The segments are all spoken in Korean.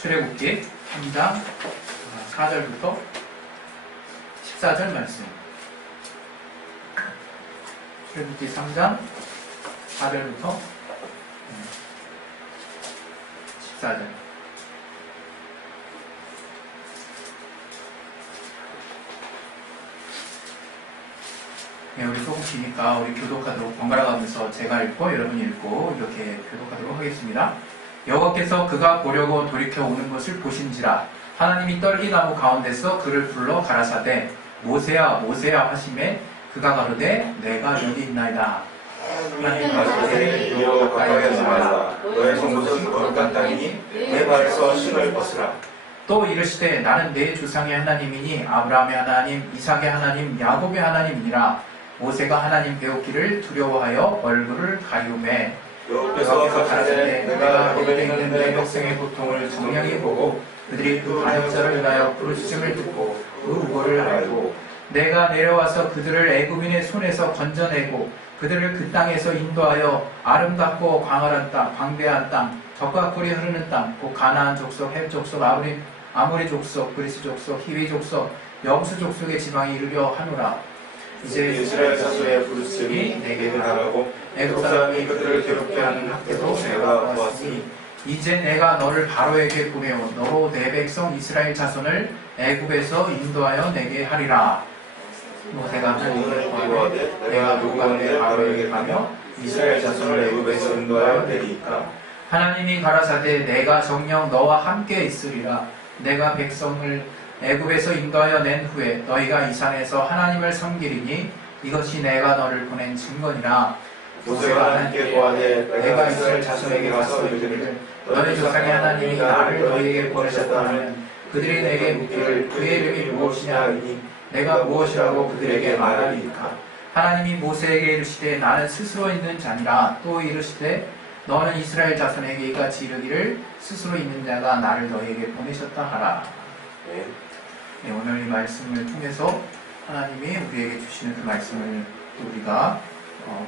출애굽기 3장 4절부터 14절 말씀. 출애굽기 3장 4절부터 14절. 네, 우리 조금 기니까 우리 교독하도록 번갈아 가면서 제가 읽고 여러분이 읽고 이렇게 교독하도록 하겠습니다. 여호와께서 그가 보려고 돌이켜 오는 것을 보신지라 하나님이 떨기나무 가운데서 그를 불러 가라사대 모세야 모세야 하시매 그가 가로되 내가 여기 있나이다. 하나님 가라사대 너희가 가까이 하지 말라. 너의 손것은 거룩한 땅이니 내 발에서 신을 벗으라. 또 이르시되 나는 내 조상의 하나님이니 아브라함의 하나님 이삭의 하나님 야곱의 하나님이니라. 모세가 하나님 배우기를 두려워하여 얼굴을 가리우매 여호와께서 가라사대 내가 너희에게 있는 내 백성의 고통을 정량히 보고 그들이 그 반역자를 인하여 부르짖음을 듣고 그 우고를 알고 내가 내려와서 그들을 애굽인의 손에서 건져내고 그들을 그 땅에서 인도하여 아름답고 광활한 땅 광대한 땅 젖과 꿀이 흐르는 땅 곧 가나안 족속 헷 족속 아모리 족속 그리스 족속 히위 족속 여부수 족속의 지방에 이르려 하노라. 이제 이스라엘 자손의 부르짖음이 내게 나가고 애굽 사람이 그들을 괴롭게 하는 학대도 내가 보았으니 이제 내가 너를 바로에게 보내어 너로 내 백성 이스라엘 자손을 애굽에서 인도하여 내게 하리라. 모세가 하나님을 구하되 내가 누구간에 바로에게 가며 이스라엘 자손을 애굽에서 인도하여 내리이까. 하나님이 가라사대 내가 정녕 너와 함께 있으리라. 내가 백성을 애굽에서 인도하여 낸 후에 너희가 이 산에서 하나님을 섬기리니 이것이 내가 너를 보낸 증거니라. 모세가 하나님께 구하되 내가 이스라엘 자손에게 가서 이르기를 너희 조상의 하나님이 나를 너희에게 보내셨다 하면 그들이 내게 묻기를 그의 이름이 무엇이냐 하니 내가 무엇이라고 그들에게 말하리이까. 하나님이 모세에게 이르시되 나는 스스로 있는 자니라. 또 이르시되 너는 이스라엘 자손에게 이같이 이르기를 스스로 있는 자가 나를 너희에게 보내셨다 하라. 네, 오늘 이 말씀을 통해서 하나님이 우리에게 주시는 그 말씀을 우리가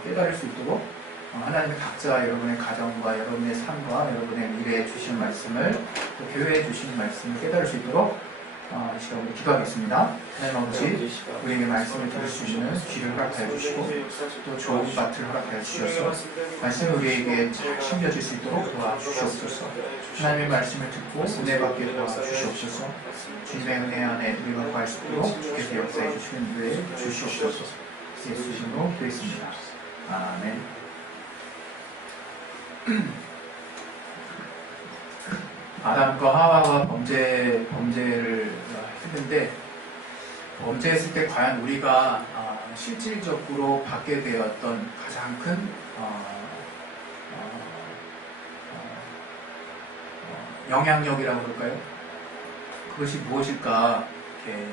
깨달을 수 있도록 하나님의 각자 여러분의 가정과 여러분의 삶과 여러분의 미래에 주시는 말씀을 또 교회에 주시는 말씀을 깨달을 수 있도록 이 시간 우리 기도하겠습니다. 하나님 아버지 우리에게 말씀을 들을 수 있는 귀를 허락하여 주시고 또 좋은 밭을 허락하여 주셔서 말씀을 우리에게 잘 심겨질 수 있도록 도와주시옵소서. 하나님의 말씀을 듣고 은혜 받게 도와주시옵소서. 주님의 은혜 안에 우리가 구할 수 있도록 주께서 역사해 주시는 은혜 주시옵소서. 예수 이름으로 기도했습니다. 아멘. 아담과 하와가 범죄를 했는데 범죄했을 때 과연 우리가 실질적으로 받게 되었던 가장 큰 영향력이라고 그럴까요? 그것이 무엇일까 이렇게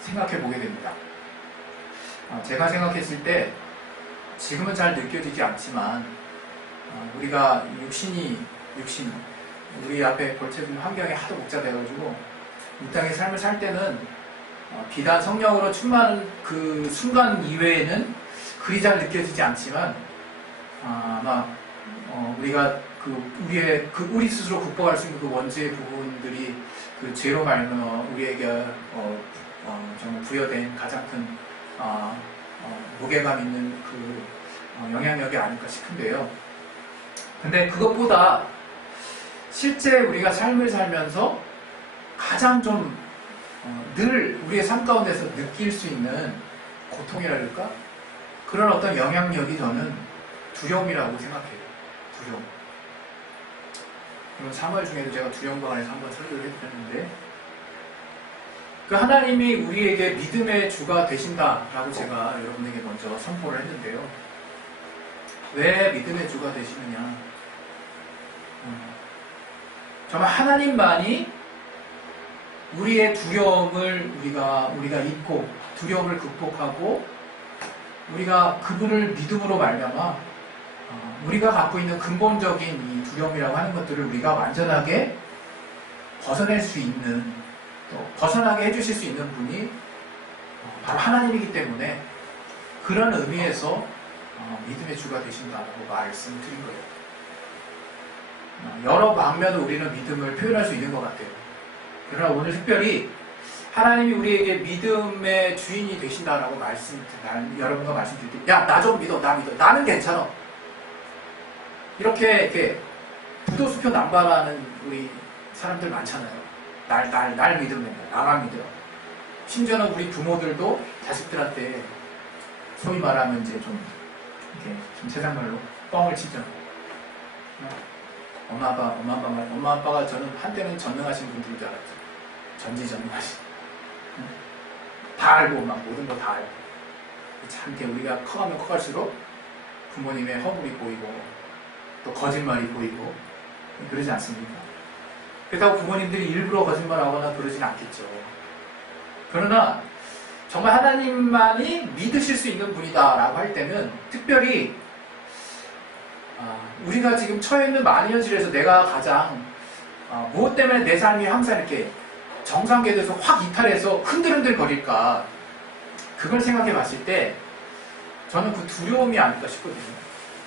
생각해 보게 됩니다. 제가 생각했을 때 지금은 잘 느껴지지 않지만 우리가 육신 우리 앞에 벌쳐진 환경이 하도 복잡해가지고 이 땅의 삶을 살 때는 비단 성령으로 충만한 그 순간 이외에는 그리 잘 느껴지지 않지만 아마 우리가 우리 스스로 극복할 수 있는 그 원죄의 부분들이 그 죄로 말미암아 우리에게 정말 부여된 가장 큰 무게감 있는 그 영향력이 아닐까 싶은데요. 근데 그것보다 실제 우리가 삶을 살면서 가장 좀 늘 우리의 삶 가운데서 느낄 수 있는 고통이랄까? 그런 어떤 영향력이 저는 두려움이라고 생각해요. 두려움. 그럼 3월 중에도 제가 두려움과 관해서 한번 설교를 해드렸는데 그 하나님이 우리에게 믿음의 주가 되신다라고 제가 여러분에게 먼저 선포를 했는데요. 왜 믿음의 주가 되시느냐? 정말 하나님만이 우리의 두려움을 우리가 잊고 두려움을 극복하고 우리가 그분을 믿음으로 말미암아 우리가 갖고 있는 근본적인 이 두려움이라고 하는 것들을 우리가 완전하게 벗어낼 수 있는 또 벗어나게 해주실 수 있는 분이 바로 하나님이기 때문에 그런 의미에서 믿음의 주가 되신다고 말씀드린 거예요. 여러 방면으로 우리는 믿음을 표현할 수 있는 것 같아요. 그러나 오늘 특별히 하나님이 우리에게 믿음의 주인이 되신다라고 여러분과 말씀드릴 때, 야, 나 좀 믿어, 나 믿어. 나는 괜찮아. 이렇게 부도수표 남발하는 우리 사람들 많잖아요. 날 믿으면 돼. 나만 믿어. 심지어는 우리 부모들도 자식들한테 소위 말하면 이제 좀 세상 말로 뻥을 치죠. 엄마 아빠가 저는 한때는 전능하신 분들인 줄 알았죠. 전지전능하신. 다 알고 막 모든 거 다 알고. 참 이렇게 우리가 커가면 커갈수록 부모님의 허물이 보이고 또 거짓말이 보이고 그러지 않습니까? 그렇다고 부모님들이 일부러 거짓말하거나 그러진 않겠죠. 그러나 정말 하나님만이 믿으실 수 있는 분이다라고 할 때는 특별히 우리가 지금 처해 있는 만연질에서 내가 가장 무엇 때문에 내 삶이 항상 이렇게 정상궤도에서 확 이탈해서 흔들흔들 거릴까, 그걸 생각해 봤을 때 저는 그 두려움이 아닐까 싶거든요.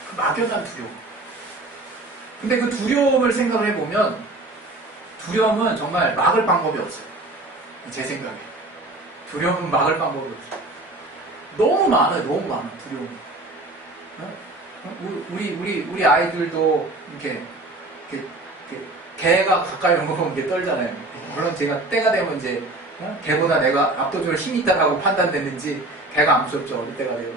그 막연한 두려움. 근데 그 두려움을 생각을 해보면 두려움은 정말 막을 방법이 없어요. 제 생각에. 두려움은 막을 방법이 없어요. 너무 많아요. 너무 많아. 두려움이. 우리 아이들도 이렇게 개가 가까이 온 거 보면 이렇게 떨잖아요. 물론 제가 때가 되면 이제 개보다 내가 압도적으로 힘이 있다고 판단됐는지 개가 안 무섭죠. 어릴 때가 되면.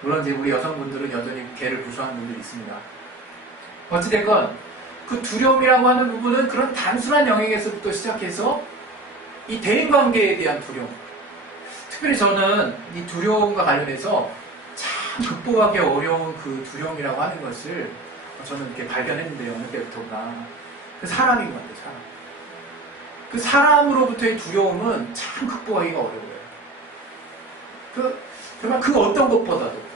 물론 이제 우리 여성분들은 여전히 개를 무서워하는 분들이 있습니다. 어찌됐건 그 두려움이라고 하는 부분은 그런 단순한 영역에서부터 시작해서 이 대인관계에 대한 두려움. 특별히 저는 이 두려움과 관련해서 참 극복하기 어려운 그 두려움이라고 하는 것을 저는 이렇게 발견했는데요. 어느 때부터가. 그 사람인 것 같아요. 사람. 그 사람으로부터의 두려움은 참 극복하기가 어려워요. 정말 그 어떤 것보다도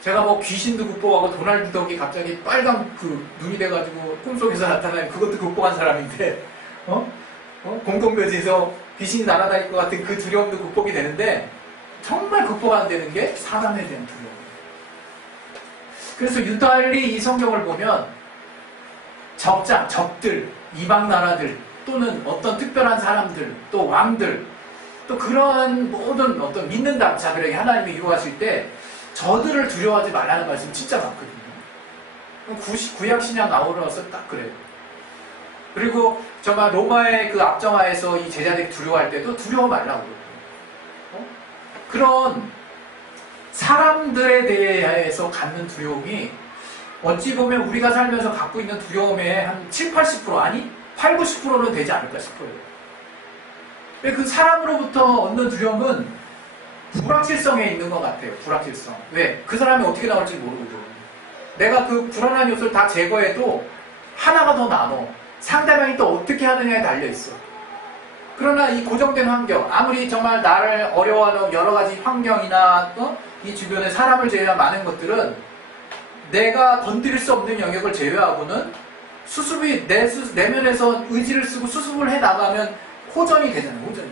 제가 뭐 귀신도 극복하고 도날드 덕이 갑자기 빨간 그 눈이 돼가지고 꿈속에서 나타나는 그것도 극복한 사람인데 공동묘지에서 귀신이 날아다닐 것 같은 그 두려움도 극복이 되는데 정말 극복 안 되는 게 사람에 대한 두려움이에요. 그래서 유달리 이 성경을 보면 적들, 이방 나라들 또는 어떤 특별한 사람들, 또 왕들, 또 그러한 모든 어떤 믿는 자들에게 하나님이 유혹하실 때 저들을 두려워하지 말라는 말씀 진짜 많거든요. 구약신약 나오러서 딱 그래요. 그리고 정말 로마의 그 압정하에서 이 제자들이 두려워할 때도 두려워 말라고 그러거든요. 그런 사람들에 대해서 갖는 두려움이 어찌 보면 우리가 살면서 갖고 있는 두려움의 한 7, 80% 아니 8, 90%는 되지 않을까 싶어요. 그 사람으로부터 얻는 두려움은 불확실성에 있는 것 같아요. 불확실성. 왜? 그 사람이 어떻게 나올지 모르거든. 내가 그 불안한 요소를 다 제거해도 하나가 더 남아. 상대방이 또 어떻게 하느냐에 달려있어. 그러나 이 고정된 환경, 아무리 정말 나를 어려워하는 여러 가지 환경이나 이 주변에 사람을 제외한 많은 것들은 내가 건드릴 수 없는 영역을 제외하고는 수습이 내면에서 의지를 쓰고 수습을 해 나가면 호전이 되잖아요. 호전이.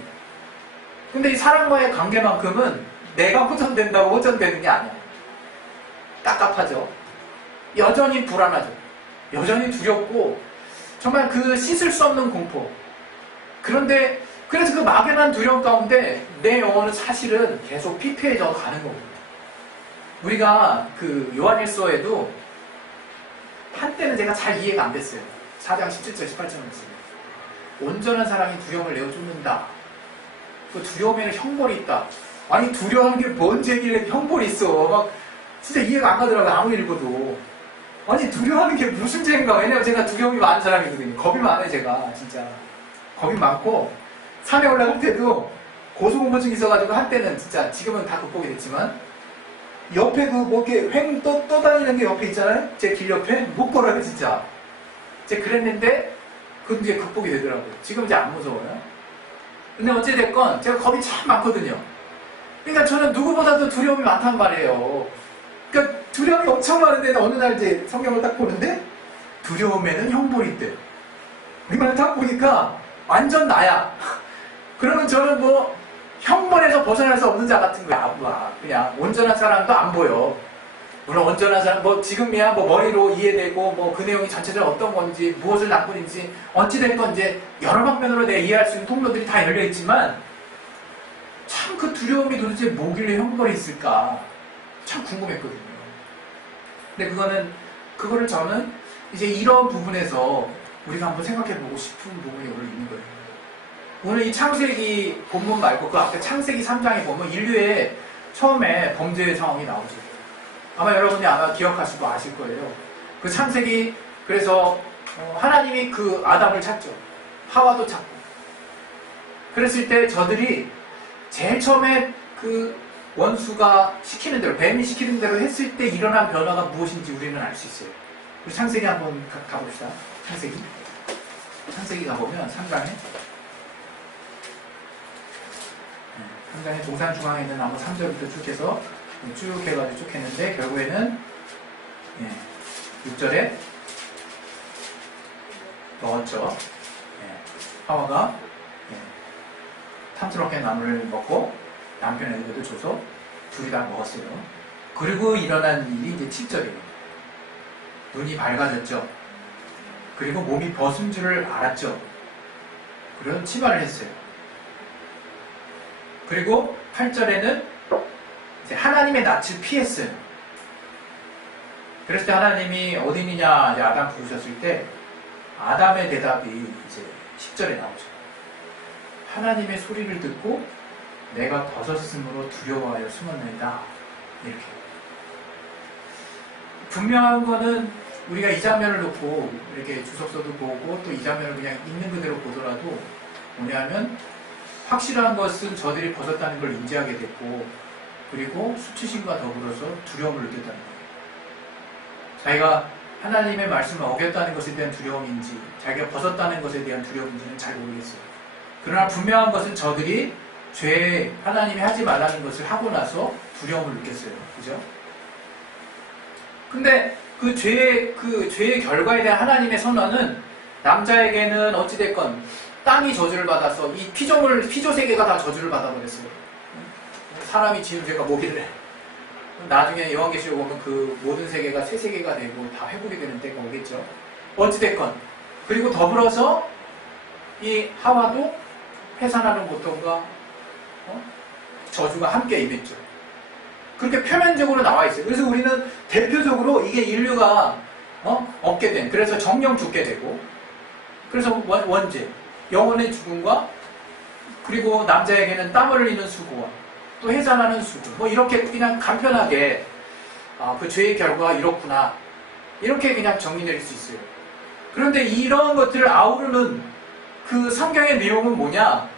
근데 이 사람과의 관계만큼은 내가 호전된다고 호전되는 게 아니야. 깝깝하죠. 여전히 불안하죠. 여전히 두렵고 정말 그 씻을 수 없는 공포. 그런데 그래서 그 막연한 두려움 가운데 내 영혼은 사실은 계속 피폐해져 가는 거거든요. 우리가 그 요한일서에도 한때는 제가 잘 이해가 안 됐어요. 4장 17절 18절 말씀. 온전한 사람이 두려움을 내어쫓는다. 그 두려움에는 형벌이 있다. 아니 두려운 게 뭔 얘기길래 형벌이 있어. 막 진짜 이해가 안 가더라고요. 아무리 읽어도. 아니 두려워하는 게 무슨 죄인가. 왜냐면 제가 두려움이 많은 사람이거든요. 겁이 많아요. 제가 진짜 겁이 많고 산에 올라갈 때도 고소공포증이 있어가지고 한때는 진짜 지금은 다 극복이 됐지만 옆에 그 뭐 이렇게 횡 떠다니는 게 옆에 있잖아요. 제 길 옆에 못 걸어요 진짜. 제가 그랬는데 그건 이제 극복이 되더라고요. 지금 이제 안 무서워요. 근데 어찌됐건 제가 겁이 참 많거든요. 그러니까 저는 누구보다도 두려움이 많단 말이에요. 그러니까 두려움이 엄청 많은데 어느 날 이제 성경을 딱 보는데 두려움에는 형벌이 있대. 이 말을 딱 보니까 완전 나야. 그러면 저는 뭐 형벌에서 벗어날 수 없는 자 같은 거야. 그냥 온전한 사람도 안 보여. 물론 온전한 사람, 뭐 지금이야 뭐 머리로 이해되고 뭐 그 내용이 전체적으로 어떤 건지 무엇을 나쁜지 어찌됐건 이제 여러 방면으로 내가 이해할 수 있는 통로들이 다 열려 있지만 참 그 두려움이 도대체 뭐길래 형벌이 있을까 참 궁금했거든요. 근데 그거를 저는 이제 이런 부분에서 우리가 한번 생각해보고 싶은 부분이 오늘 있는 거예요. 오늘 이 창세기 본문 말고 그 앞에 창세기 3장에 보면 인류의 처음에 범죄 상황이 나오죠. 아마 여러분이 아마 기억하시고 아실 거예요. 그 창세기, 그래서 하나님이 그 아담을 찾죠. 하와도 찾고. 그랬을 때 저들이 제일 처음에 그 원수가 시키는 대로, 뱀이 시키는 대로 했을 때 일어난 변화가 무엇인지 우리는 알 수 있어요. 우리 창세기 한번 가봅시다. 창세기 가보면 3장에 동산 중앙에 있는 나무 3절부터 쭉 해서 쭉 해가지고 쭉 했는데 결국에는 6절에 먹었죠. 하와가 탐스럽게 나무를 먹고 남편에게도 줘서 둘이 다 먹었어요. 그리고 일어난 일이 이제 7절이에요. 눈이 밝아졌죠. 그리고 몸이 벗은 줄을 알았죠. 그래서 치마를 했어요. 그리고 8절에는 이제 하나님의 낯을 피했어요. 그랬을 때 하나님이 어디 있느냐 이제 아담 부르셨을 때 아담의 대답이 이제 10절에 나오죠. 하나님의 소리를 듣고 내가 벗었으므로 두려워하여 숨었나이다. 이렇게. 분명한 거는 우리가 이 장면을 놓고 이렇게 주석서도 보고 또 이 장면을 그냥 있는 그대로 보더라도 뭐냐면 확실한 것은 저들이 벗었다는 걸 인지하게 됐고 그리고 수치심과 더불어서 두려움을 느꼈다는 거예요. 자기가 하나님의 말씀을 어겼다는 것에 대한 두려움인지 자기가 벗었다는 것에 대한 두려움인지는 잘 모르겠어요. 그러나 분명한 것은 저들이 하나님이 하지 말라는 것을 하고 나서 두려움을 느꼈어요. 그죠? 근데 그 죄의 결과에 대한 하나님의 선언은 남자에게는 어찌됐건 땅이 저주를 받아서 이 피조 세계가 다 저주를 받아버렸어요. 사람이 지은 죄가 뭐길래. 나중에 요한계시록 보면 그 모든 세계가 새 세계가 되고 다 회복이 되는 때가 오겠죠. 어찌됐건. 그리고 더불어서 이 하와도 해산하는 고통과 저주가 함께 임했죠. 그렇게 표면적으로 나와 있어요. 그래서 우리는 대표적으로 이게 인류가 얻게 된, 그래서 정령 죽게 되고, 그래서 원죄, 영혼의 죽음과 그리고 남자에게는 땀 흘리는 수고와 또 해산하는 수고, 뭐 이렇게 그냥 간편하게 그 죄의 결과가 이렇구나 이렇게 그냥 정리 내릴 수 있어요. 그런데 이런 것들을 아우르는 그 성경의 내용은 뭐냐?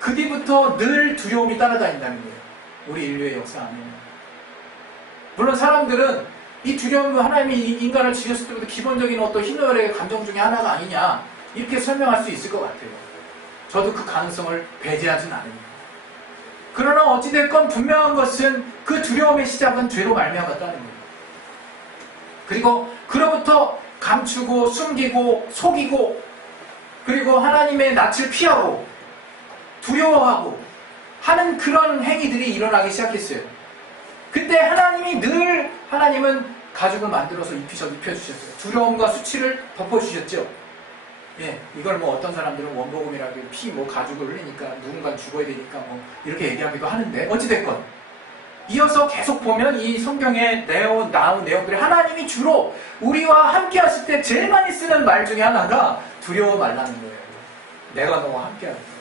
그 뒤부터 늘 두려움이 따라다닌다는 거예요. 우리 인류의 역사 안에. 물론 사람들은 이 두려움은 하나님이 인간을 지었을 때부터 기본적인 어떤 희노애락의 감정 중에 하나가 아니냐 이렇게 설명할 수 있을 것 같아요. 저도 그 가능성을 배제하진 않습니다. 그러나 어찌됐건 분명한 것은 그 두려움의 시작은 죄로 말미암았다는 거예요. 그리고 그로부터 감추고 숨기고 속이고 그리고 하나님의 낯을 피하고 두려워하고 하는 그런 행위들이 일어나기 시작했어요. 그때 하나님은 가죽을 만들어서 입혀주셨어요. 두려움과 수치를 덮어주셨죠. 이걸 뭐 어떤 사람들은 원복음이라고 가죽을 흘리니까 누군가 죽어야 되니까 뭐 이렇게 얘기하기도 하는데 어찌됐건 이어서 계속 보면 이 성경에 나온 내용들이 하나님이 주로 우리와 함께 하실 때 제일 많이 쓰는 말 중에 하나가 두려워 말라는 거예요. 내가 너와 함께 하는 거예요.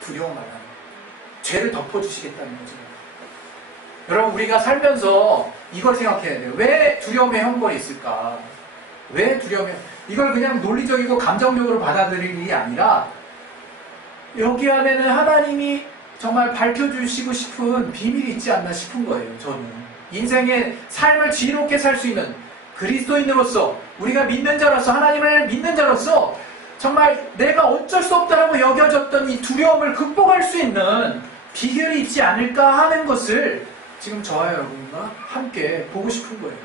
두려워 말라는 거예요. 죄를 덮어주시겠다는 거죠. 여러분 우리가 살면서 이걸 생각해야 돼요. 왜 두려움의 형벌이 있을까? 왜 두려움의 이걸 그냥 논리적이고 감정적으로 받아들일 일이 아니라 여기 안에는 하나님이 정말 밝혀주시고 싶은 비밀이 있지 않나 싶은 거예요. 저는 인생의 삶을 지혜롭게 살 수 있는 그리스도인으로서 우리가 믿는 자로서 하나님을 믿는 자로서 정말 내가 어쩔 수 없다라고 여겨졌던 이 두려움을 극복할 수 있는 비결이 있지 않을까 하는 것을 지금 저와 여러분과 함께 보고 싶은 거예요.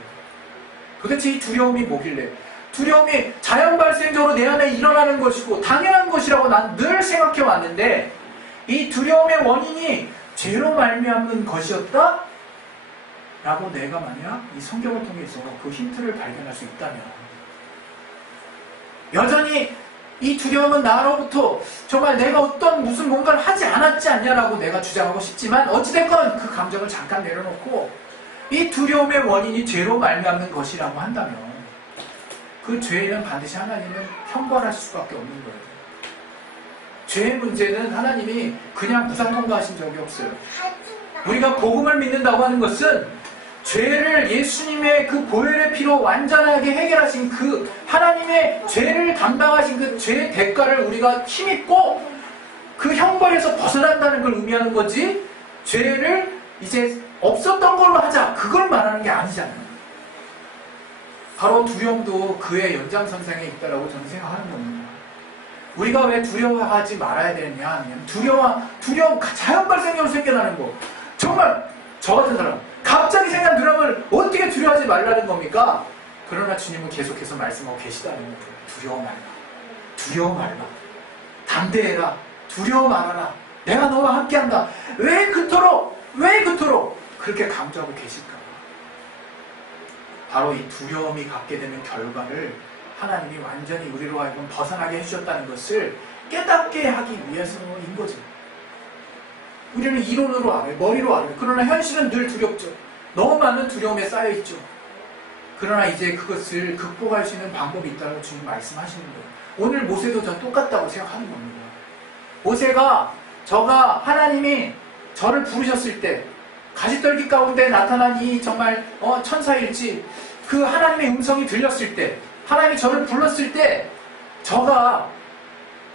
도대체 이 두려움이 뭐길래? 두려움이 자연 발생적으로 내 안에 일어나는 것이고 당연한 것이라고 난 늘 생각해 왔는데 이 두려움의 원인이 죄로 말미암는 것이었다? 라고 내가 만약 이 성경을 통해서 그 힌트를 발견할 수 있다면, 여전히 이 두려움은 나로부터 정말 내가 어떤 무슨 뭔가를 하지 않았지 않냐라고 내가 주장하고 싶지만, 어찌됐건 그 감정을 잠깐 내려놓고 이 두려움의 원인이 죄로 말미암는 것이라고 한다면, 그 죄는 반드시 하나님은 형벌하실 수밖에 없는 거예요. 죄의 문제는 하나님이 그냥 무상 통과하신 적이 없어요. 우리가 복음을 믿는다고 하는 것은 죄를 예수님의 그 보혈의 피로 완전하게 해결하신 그 하나님의 죄를 담당하신 그 죄의 대가를 우리가 힘입고 그 형벌에서 벗어난다는 걸 의미하는 거지, 죄를 이제 없었던 걸로 하자, 그걸 말하는 게 아니잖아요. 바로 두려움도 그의 연장선상에 있다라고 저는 생각하는 겁니다. 우리가 왜 두려워하지 말아야 되느냐 하면, 두려움 자연 발생적으로 생겨나는 거. 정말 저 같은 사람 갑자기 생긴 두려움을 어떻게 두려워하지 말라는 겁니까? 그러나 주님은 계속해서 말씀하고 계시다는 거예요. 두려워 말라. 두려워 말라. 담대해라. 두려워 말아라. 내가 너와 함께한다. 왜 그토록 그렇게 강조하고 계실까? 바로 이 두려움이 갖게 되는 결과를 하나님이 완전히 우리로 하여금 벗어나게 해주셨다는 것을 깨닫게 하기 위해서인 거죠. 우리는 이론으로 알아요. 머리로 알아요. 그러나 현실은 늘 두렵죠. 너무 많은 두려움에 쌓여있죠. 그러나 이제 그것을 극복할 수 있는 방법이 있다고 주님 말씀하시는 거예요. 오늘 모세도 전 똑같다고 생각하는 겁니다. 모세가 하나님이 저를 부르셨을 때, 가시떨기 가운데 나타난 이 정말 천사일지, 그 하나님의 음성이 들렸을 때, 하나님이 저를 불렀을 때 저가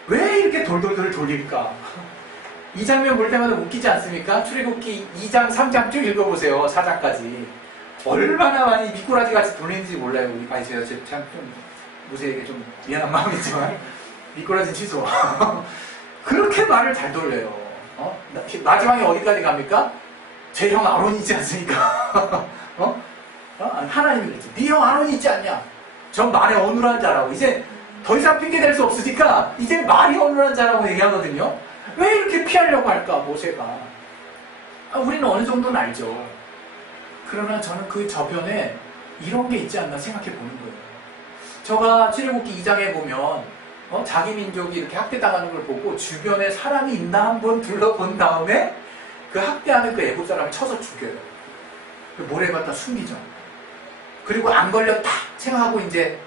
왜 이렇게 돌돌돌 돌릴까? 이 장면 볼 때마다 웃기지 않습니까? 출애굽기 2장, 3장 쭉 읽어보세요. 4장까지. 얼마나 많이 미꾸라지 같이 돌리는지 몰라요. 제가 참 좀 모세에게 좀 미안한 마음이지만 미꾸라지 취소. 그렇게 말을 잘 돌려요. 마지막에 어디까지 갑니까? 제 형 아론이 있지 않습니까? 하나님이 그랬죠. 네 형 아론이 있지 않냐? 전 말에 어눌한 자라고. 이제 더 이상 핑계 댈 수 없으니까 이제 말이 어눌한 자라고 얘기하거든요. 왜 이렇게 피하려고 할까, 모세가? 우리는 어느 정도는 알죠. 그러나 저는 그 저변에 이런 게 있지 않나 생각해 보는 거예요. 저가 출애굽기 2장에 보면 자기 민족이 이렇게 학대당하는 걸 보고 주변에 사람이 있나 한번 둘러본 다음에 그 학대하는 그 애국 사람을 쳐서 죽여요. 그 모래 갖다 숨기죠. 그리고 안 걸렸다 생각하고 이제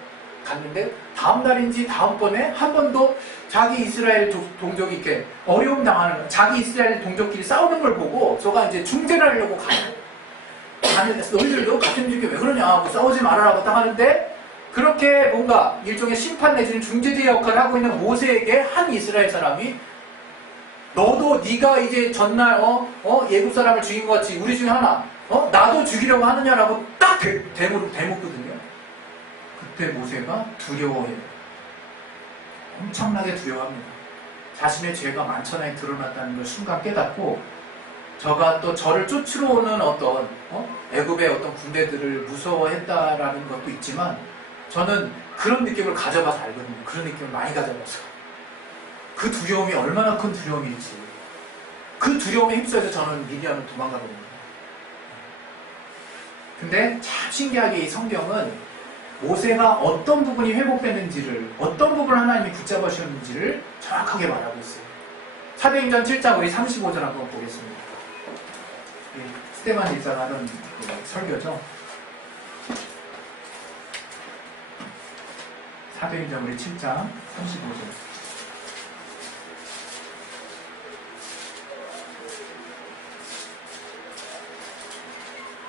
갔는데, 다음 날인지 다음번에 한 번 더 자기 이스라엘 동족이 이렇게 어려움 당하는 거예요. 자기 이스라엘 동족끼리 싸우는 걸 보고 저가 이제 중재를 하려고 가는데, 너희들도 같은 민족이 왜 그러냐 하고 싸우지 말아라고 딱 하는데, 그렇게 뭔가 일종의 심판 내지는 중재자의 역할을 하고 있는 모세에게 한 이스라엘 사람이, 너도 네가 이제 전날 예굽 사람을 죽인 것 같이 우리 중에 하나 나도 죽이려고 하느냐라고 딱 대묻거든요. 그때 모세가 두려워해요. 엄청나게 두려워합니다. 자신의 죄가 만천하에 드러났다는 걸 순간 깨닫고, 저가 또 저를 쫓으러 오는 어떤 애굽의 어떤 군대들을 무서워했다라는 것도 있지만, 저는 그런 느낌을 가져봐서 알거든요. 그런 느낌을 많이 가져봐서. 그 두려움이 얼마나 큰 두려움일지, 그 두려움에 휩싸여서 저는 미디안으로 도망가거든요. 근데 참 신기하게 이 성경은 모세가 어떤 부분이 회복됐는지를, 어떤 부분을 하나님이 붙잡아 주셨는지를 정확하게 말하고 있어요. 사도행전 7장 우리 35절 한번 보겠습니다. 스테반 일사가 하던 설교죠. 사도행전 우리 7장 35절.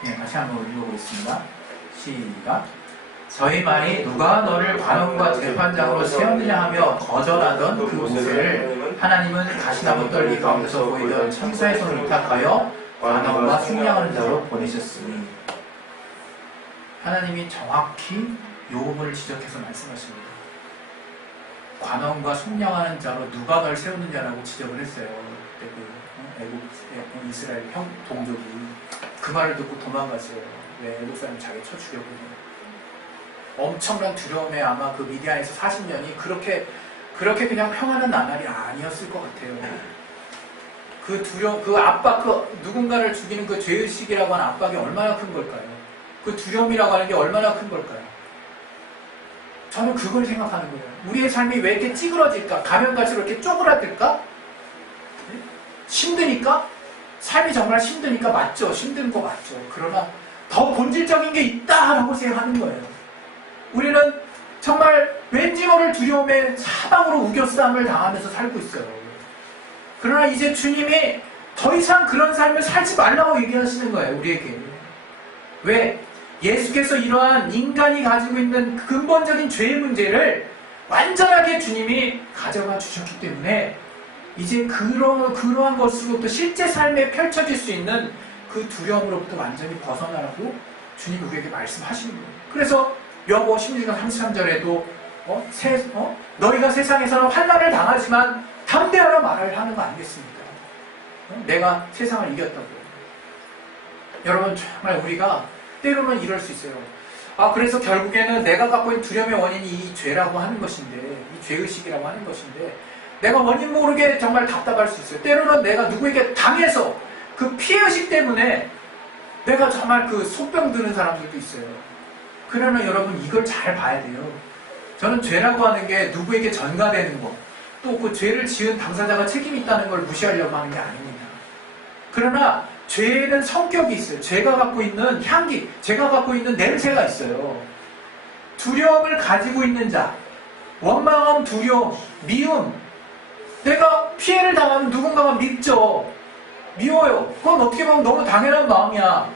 네, 다시 한번 읽어보겠습니다. 시작. 저희 말이 누가 너를 관원과 재판장으로 세웠느냐 하며 거절하던 그 모세를 하나님은 가시나무 떨기 가운데서 보이던 천사의 손을 위탁하여 관원과 숙량하는 자로 보내셨으니, 하나님이 정확히 요 부분을 지적해서 말씀하십니다. 관원과 숙량하는 자로 누가 널 세웠느냐라고 지적을 했어요. 그때 애국 이스라엘 동족이 그 말을 듣고 도망갔어요. 왜? 애국 사람 자기 쳐 죽였거든요. 엄청난 두려움에 아마 그 미디안에서 40년이 그렇게 그냥 평안한 나날이 아니었을 것 같아요. 그 두려움, 그 압박, 누군가를 죽이는 그 죄의식이라고 하는 압박이 얼마나 큰 걸까요? 그 두려움이라고 하는 게 얼마나 큰 걸까요? 저는 그걸 생각하는 거예요. 우리의 삶이 왜 이렇게 찌그러질까? 가면 갈수록 이렇게 쪼그라들까? 힘드니까? 삶이 정말 힘드니까 맞죠. 힘든 거 맞죠. 그러나 더 본질적인 게 있다라고 생각하는 거예요. 우리는 정말 왠지 모를 두려움에 사방으로 우겨싸움을 당하면서 살고 있어요. 그러나 이제 주님이 더 이상 그런 삶을 살지 말라고 얘기하시는 거예요. 우리에게. 왜? 예수께서 이러한 인간이 가지고 있는 근본적인 죄의 문제를 완전하게 주님이 가져가 주셨기 때문에 이제 그러한 것으로부터 실제 삶에 펼쳐질 수 있는 그 두려움으로부터 완전히 벗어나라고 주님이 우리에게 말씀하시는 거예요. 그래서 요한복음 16장 33절에도 너희가 세상에서는 환난을 당하지만 담대하라 말을 하는 거 아니겠습니까? 내가 세상을 이겼다고. 여러분 정말 우리가 때로는 이럴 수 있어요. 그래서 결국에는 내가 갖고 있는 두려움의 원인이 이 죄라고 하는 것인데, 이 죄의식이라고 하는 것인데, 내가 원인 모르게 정말 답답할 수 있어요. 때로는 내가 누구에게 당해서 그 피해의식 때문에 내가 정말 그 속병 드는 사람들도 있어요. 그러나 여러분 이걸 잘 봐야 돼요. 저는 죄라고 하는 게 누구에게 전가되는 것, 또 그 죄를 지은 당사자가 책임이 있다는 걸 무시하려고 하는 게 아닙니다. 그러나 죄에는 성격이 있어요. 죄가 갖고 있는 향기, 죄가 갖고 있는 냄새가 있어요. 두려움을 가지고 있는 자, 원망함, 두려움, 미움. 내가 피해를 당하면 누군가가 밉죠. 미워요. 그건 어떻게 보면 너무 당연한 마음이야.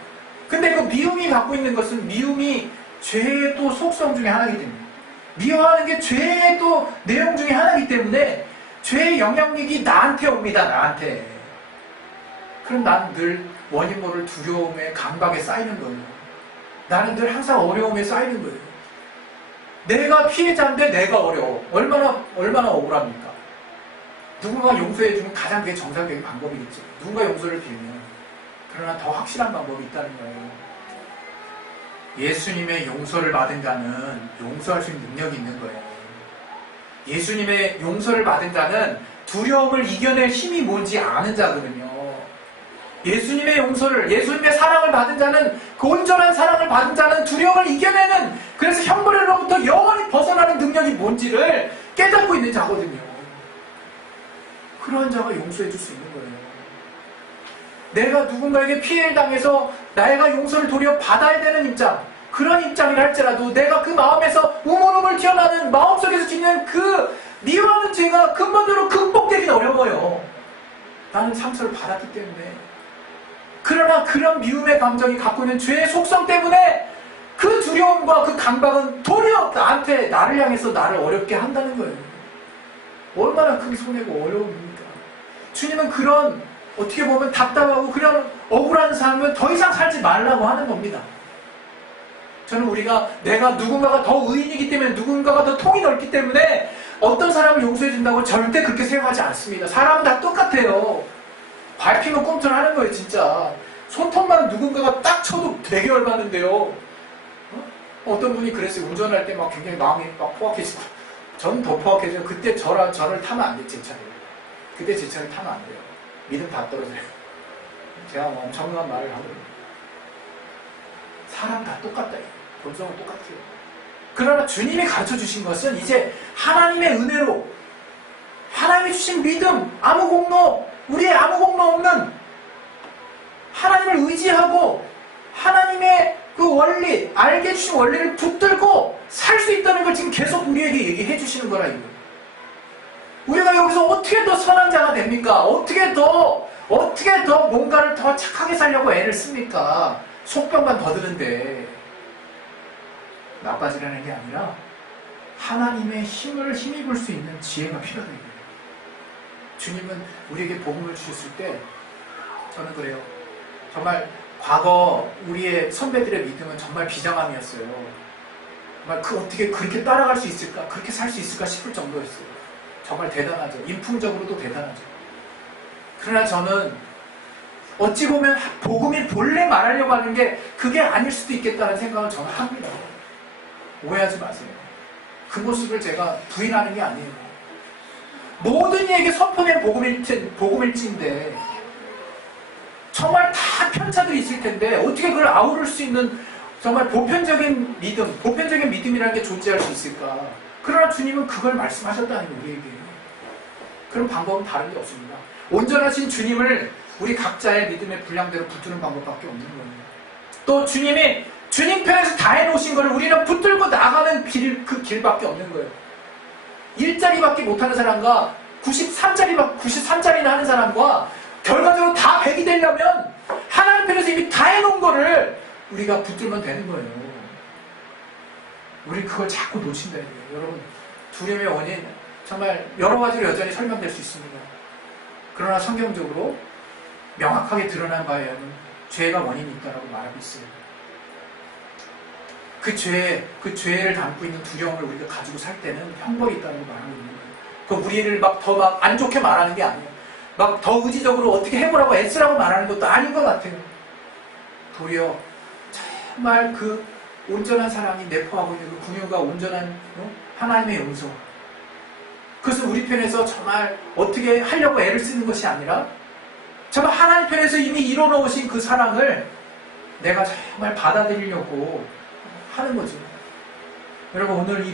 근데 그 미움이 갖고 있는 것은 미움이 죄의 또 속성 중에 하나이기 때문에, 미워하는 게 죄의 또 내용 중에 하나이기 때문에 죄의 영향력이 나한테 옵니다. 나한테. 그럼 나는 늘 원인 모를 두려움에 강박에 쌓이는 거예요. 나는 늘 항상 어려움에 쌓이는 거예요. 내가 피해자인데 내가 어려워. 얼마나 억울합니까? 누군가 용서해주면 가장 그게 정상적인 방법이겠죠. 누군가 용서를 빌면. 그러나 더 확실한 방법이 있다는 거예요. 예수님의 용서를 받은 자는 용서할 수 있는 능력이 있는 거예요. 예수님의 용서를 받은 자는 두려움을 이겨낼 힘이 뭔지 아는 자거든요. 예수님의 용서를, 예수님의 사랑을 받은 자는, 그 온전한 사랑을 받은 자는 두려움을 이겨내는, 그래서 형벌로부터 영원히 벗어나는 능력이 뭔지를 깨닫고 있는 자거든요. 그러한 자가 용서해 줄 수 있는 거예요. 내가 누군가에게 피해를 당해서 내가 용서를 도리어 받아야 되는 입장, 그런 입장이라 할지라도 내가 그 마음에서 우물우물 튀어나오는 마음속에서 짓는 그 미워하는 죄가 근본적으로 극복되기는 어려워요. 나는 상처를 받았기 때문에. 그러나 그런 미움의 감정이 갖고 있는 죄의 속성 때문에 그 두려움과 그 강박은 도리어 나를 향해서 나를 어렵게 한다는 거예요. 얼마나 크게 손해고 어려움입니까? 주님은 그런, 어떻게 보면 답답하고 그런 억울한 삶은 더 이상 살지 말라고 하는 겁니다. 저는 우리가, 내가 누군가가 더 의인이기 때문에, 누군가가 더 통이 넓기 때문에 어떤 사람을 용서해 준다고 절대 그렇게 생각하지 않습니다. 사람은 다 똑같아요. 밟히면 꿈틀하는 거예요, 진짜. 손톱만 누군가가 딱 쳐도 되게 열받는데요. 어떤 분이 그랬어요. 운전할 때 막 굉장히 마음이 막 포악해지고. 저는 더 포악해져요. 그때 저를 타면 안 돼요, 제 차를. 그때 제 차를 타면 안 돼요. 믿음 다 떨어져요. 제가 뭐 엄청난 말을 하거든요. 사람 다 똑같다. 본성은 똑같아요. 그러나 주님이 가르쳐 주신 것은 이제 하나님의 은혜로, 하나님이 주신 믿음, 아무 공로, 우리의 아무 공로 없는 하나님을 의지하고 하나님의 그 원리, 알게 주신 원리를 붙들고 살 수 있다는 걸 지금 계속 우리에게 얘기해 주시는 거라 이거. 우리가 여기서 어떻게 더 선한 자가 됩니까? 어떻게 더 뭔가를 더 착하게 살려고 애를 씁니까? 속병만 더 드는데. 나빠지라는 게 아니라 하나님의 힘입을 수 있는 지혜가 필요하다. 주님은 우리에게 복음을 주셨을 때, 저는 그래요. 정말 과거 우리의 선배들의 믿음은 정말 비장함이었어요. 정말 어떻게 그렇게 따라갈 수 있을까? 그렇게 살 수 있을까 싶을 정도였어요. 정말 대단하죠. 인품적으로도 대단하죠. 그러나 저는 어찌 보면 복음이 본래 말하려고 하는 게 그게 아닐 수도 있겠다는 생각을 저는 합니다. 오해하지 마세요. 그 모습을 제가 부인하는 게 아니에요. 모든 이에게 선포된 복음일지인데 정말 다 편차들이 있을 텐데 어떻게 그걸 아우를 수 있는 정말 보편적인 믿음, 보편적인 믿음이라는 게 존재할 수 있을까? 그러나 주님은 그걸 말씀하셨다는 거예요, 우리에게. 그런 방법은 다른 게 없습니다. 온전하신 주님을 우리 각자의 믿음의 분량대로 붙드는 방법밖에 없는 거예요. 또 주님이 주님 편에서 다 해놓으신 것을 우리는 붙들고 나가는 그 길밖에 없는 거예요. 1짜리밖에 못하는 사람과 93짜리나 하는 사람과 결과적으로 다 100이 되려면 하나님 편에서 이미 다 해놓은 거를 우리가 붙들면 되는 거예요. 우리 그걸 자꾸 놓친다는 거예요. 여러분, 두려움의 원인 정말 여러 가지로 여전히 설명될 수 있습니다. 그러나 성경적으로 명확하게 드러난 바에 의하면 죄가 원인이 있다고 말하고 있어요. 그 죄를 담고 있는 두려움을 우리가 가지고 살 때는 형벌이 있다고 말하고 있는 거예요. 그 우리를 더 안 좋게 말하는 게 아니에요. 막 더 의지적으로 어떻게 해보라고 애쓰라고 말하는 것도 아닌 것 같아요. 도리어 정말 그 온전한 사랑이 내포하고 있는 그 궁유가 온전한 하나님의 용서. 그것은 우리 편에서 정말 어떻게 하려고 애를 쓰는 것이 아니라 정말 하나님 편에서 이미 이뤄놓으신 그 사랑을 내가 정말 받아들이려고 하는 거죠. 여러분, 오늘 이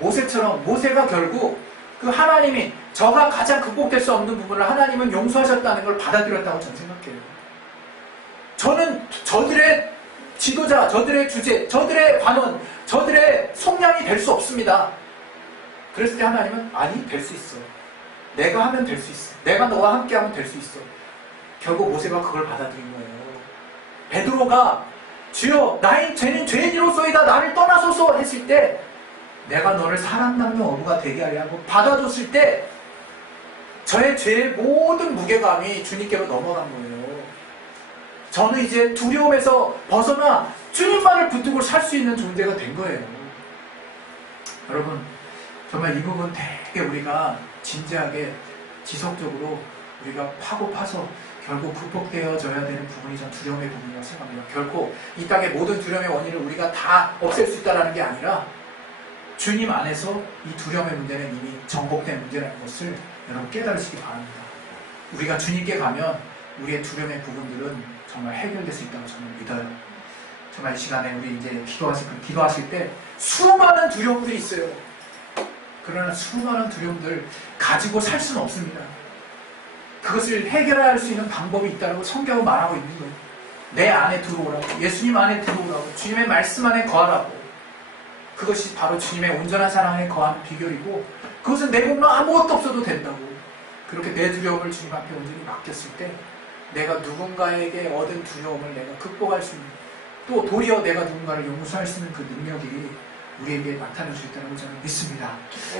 모세가 결국 그 하나님이 저가 가장 극복될 수 없는 부분을 하나님은 용서하셨다는 걸 받아들였다고 저는 생각해요. 저는 저들의 지도자, 저들의 주제, 저들의 관원, 저들의 속량이 될 수 없습니다. 그랬을 때 하나님은 아니, 될 수 있어. 내가 하면 될 수 있어. 내가 너와 함께 하면 될 수 있어. 결국 모세가 그걸 받아들인 거예요. 베드로가 주여 나의 죄는 죄인으로소이다 나를 떠나소서 했을 때 내가 너를 사랑 나누는 어부가 되게 하려고 받아줬을 때 저의 죄의 모든 무게감이 주님께로 넘어간 거예요. 저는 이제 두려움에서 벗어나 주님만을 붙들고 살 수 있는 존재가 된 거예요. 여러분, 정말 이 부분 되게 우리가 진지하게 지속적으로 우리가 파서 결국 극복되어져야 되는 부분이 전 두려움의 부분이라고 생각합니다. 결코 이 땅의 모든 두려움의 원인을 우리가 다 없앨 수 있다는 게 아니라 주님 안에서 이 두려움의 문제는 이미 정복된 문제라는 것을 여러분 깨달으시기 바랍니다. 우리가 주님께 가면 우리의 두려움의 부분들은 정말 해결될 수 있다고 저는 믿어요. 정말 이 시간에 우리 이제 기도하실 때 수많은 두려움들이 있어요. 그러나 수많은 두려움들 가지고 살 수는 없습니다. 그것을 해결할 수 있는 방법이 있다고 성경은 말하고 있는 거예요. 내 안에 들어오라고, 예수님 안에 들어오라고, 주님의 말씀 안에 거하라고. 그것이 바로 주님의 온전한 사랑에 거하는 비결이고 그것은 내 몸만 아무것도 없어도 된다고. 그렇게 내 두려움을 주님 앞에 온전히 맡겼을 때 내가 누군가에게 얻은 두려움을 내가 극복할 수 있는, 또 도리어 내가 누군가를 용서할 수 있는 그 능력이 우리에게 나타날 수 있다는 걸 저는 믿습니다.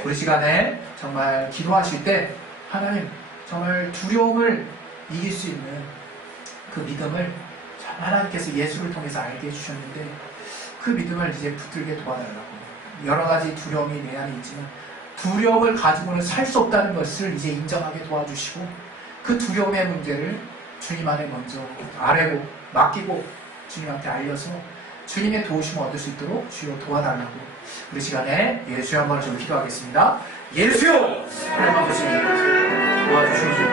우리 시간에 정말 기도하실 때 하나님 정말 두려움을 이길 수 있는 그 믿음을 하나님께서 예수를 통해서 알게 해주셨는데 그 믿음을 이제 붙들게 도와달라고. 여러 가지 두려움이 내 안에 있지만 두려움을 가지고는 살 수 없다는 것을 이제 인정하게 도와주시고 그 두려움의 문제를 주님 안에 먼저 아뢰고 맡기고 주님한테 알려서 주님의 도우심을 얻을 수 있도록 주여 도와달라고. 우리 시간에 예수여 한번 좀 기도하겠습니다. 예수여! 하나님 아버지 도와주시옵소서.